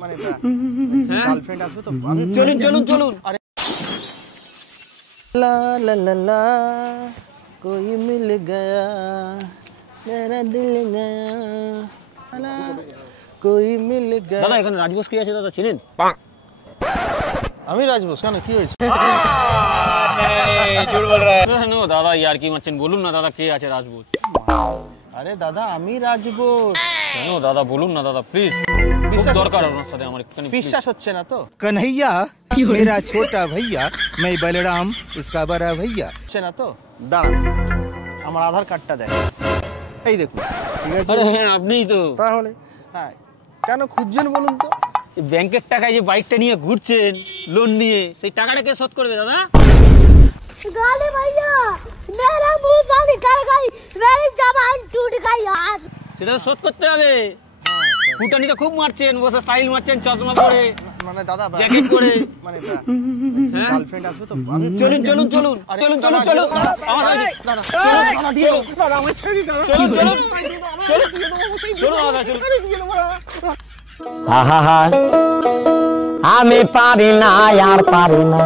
মানে গার্লফ্রেন্ড আসবে তো চলুন চলুন চলুন। আরে লা লা লা লা कोई मिल गया मेरा दिल गया ला कोई मिल गया। দাদা এখানে রাজবোস কি আছে দাদা চিনেন? আমি রাজবোস কেন কি হয়েছে? ঝুট বল रहा है। নো দাদা यार কি মারছেন, বলুন না দাদা কে আছে রাজবোস। আরে দাদা আমি রাজবোস। কেন দাদা বলুন না দাদা প্লিজ, বিশ্বাস দরকার আপনার সাথে আমার একটু। বিশ্বাস হচ্ছে না তো? कन्हैया मेरा छोटा भैया मैं बलराम उसका बड़ा भैया। হচ্ছে না তো? দাঁড়ান আমার আধার কার্ডটা দেখ, এই দেখুন ঠিক আছে। আরে হ্যাঁ আপনিই তো। তাহলে হ্যাঁ কেন খুঁজছেন বলুন তো? ব্যাংকের টাকায় যে বাইকটা নিয়ে ঘুরছেন লোন নিয়ে, সেই টাকাটা কে শোধ করবে দাদা? गाली भैया मेरा मुंह से निकल गई, मेरी जबान टूट गई यार। সেটা তো শোধ করতে হবে। ফুটানি তো খুব মারছেন, বসে স্টাইল মারছেন চশমা পরে মানে দাদা জ্যাকেট পরে। মানে হ্যাঁ? গার্লফ্রেন্ড আসবে তো চলুন চলুন চলুন আরে, চলুন দাদা, চলুন চলুন দাদা, আমার সাথে দাদা, চলুন, দাদা, দিয়ে দাও, দাদা, আমার ছেড়ে দিন, দাদা। চলুন চলুন চলুন চলুন দাদা, চলুন। আহা আমি পারি না আর পারি না।